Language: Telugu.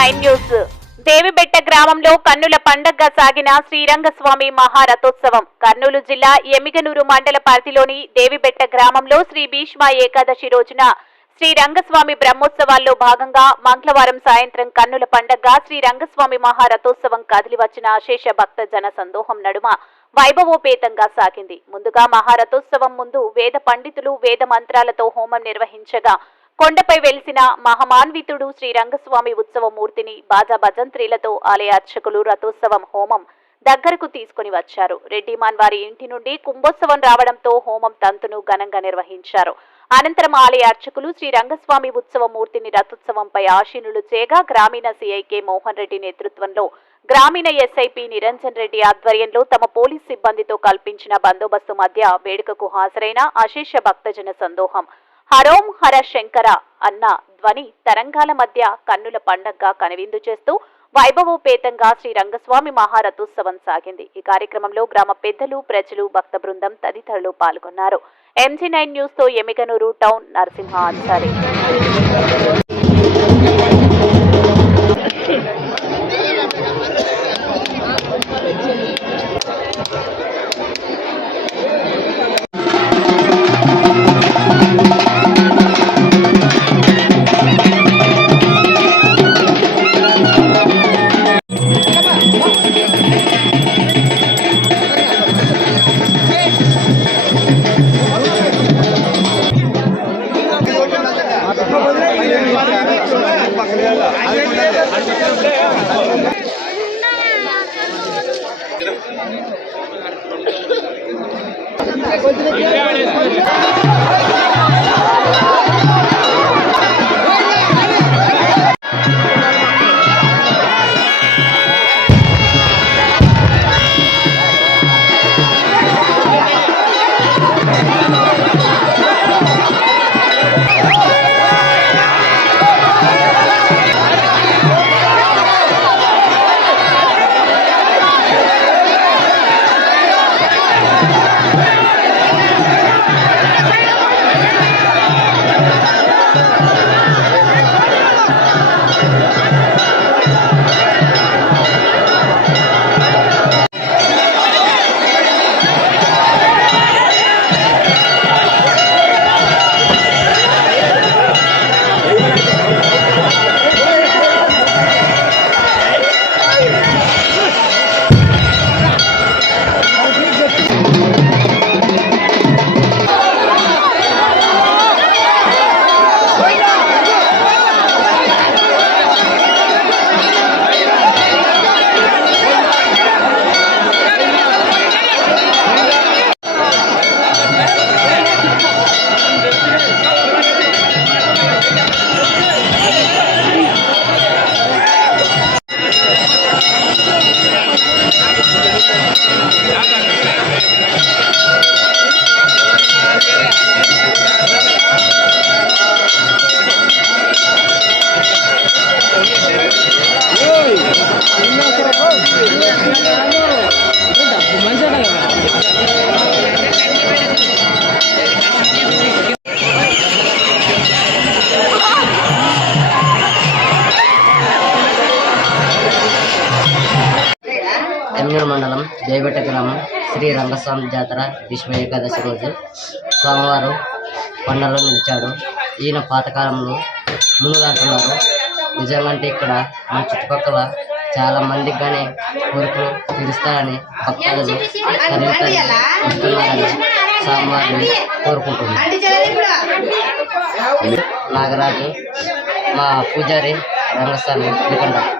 MG9 news. దేవిబెట్ట గ్రామంలో కన్నుల పండగగా సాగిన శ్రీరంగస్వామి మహారథోత్సవం. కర్నూలు జిల్లా ఎమిగనూరు మండల పరిధిలోని దేవిబెట్ట గ్రామంలో శ్రీ భీష్మ ఏకాదశి రోజున శ్రీరంగస్వామి బ్రహ్మోత్సవాల్లో భాగంగా మంగళవారం సాయంత్రం కన్నుల పండగగా శ్రీరంగస్వామి మహారథోత్సవం కదిలివచ్చిన అశేష భక్త జన సందోహం నడుమ వైభవోపేతంగా సాగింది. ముందుగా మహారథోత్సవం ముందు వేద పండితులు వేద మంత్రాలతో హోమం నిర్వహించగా కొండపై వెలిసిన మహమాన్వితుడు శ్రీరంగస్వామి ఉత్సవ మూర్తిని బాజా భజంత్రీలతో ఆలయ అర్చకులు రథోత్సవం హోమం దగ్గరకు తీసుకుని వచ్చారు. రెడ్డిమాన్ వారి ఇంటి నుండి కుంభోత్సవం రావడంతో హోమం తంతును ఘనంగా నిర్వహించారు. అనంతరం ఆలయ అర్చకులు శ్రీరంగస్వామి ఉత్సవ మూర్తిని రథోత్సవంపై ఆశీనులు చేయగా గ్రామీణ సిఐకే మోహన్ రెడ్డి నేతృత్వంలో గ్రామీణ ఎస్ఐపి నిరంజన్ రెడ్డి ఆధ్వర్యంలో తమ పోలీస్ సిబ్బందితో కల్పించిన బందోబస్తు మధ్య వేడుకకు హాజరైన అశేష భక్తజన సందోహం హరోం హర శంకర అన్న ధ్వని తరంగాల మధ్య కన్నుల పండగగా కనువిందు చేస్తూ వైభవోపేతంగా శ్రీరంగస్వామి మహారథోత్సవం సాగింది. ఈ కార్యక్రమంలో గ్రామ పెద్దలు, ప్రజలు, భక్త బృందం తదితరులు పాల్గొన్నారు. MG9 న్యూస్ తో ఎమిగనూరు టౌన్ నరసింహ ఆచారి. ఎమ్నూరు మండలం దేవిబెట్ట గ్రామం శ్రీ రంగస్వామి జాతర భీష్మ ఏకాదశి రోజు సోమవారం కొండలో నిలిచాడు. ఈయన పాతకాలంలో మునులు అంటున్నారు. నిజంగా ఇక్కడ మన చుట్టుపక్కల చాలా మందికి కానీ కోరికలు తీరుస్తారని భక్తులు వస్తున్నారని స్వామివారిని కోరుకుంటున్నారు. నాగరాజు మా పూజారి రంగస్వామి ఎందుకంటారు.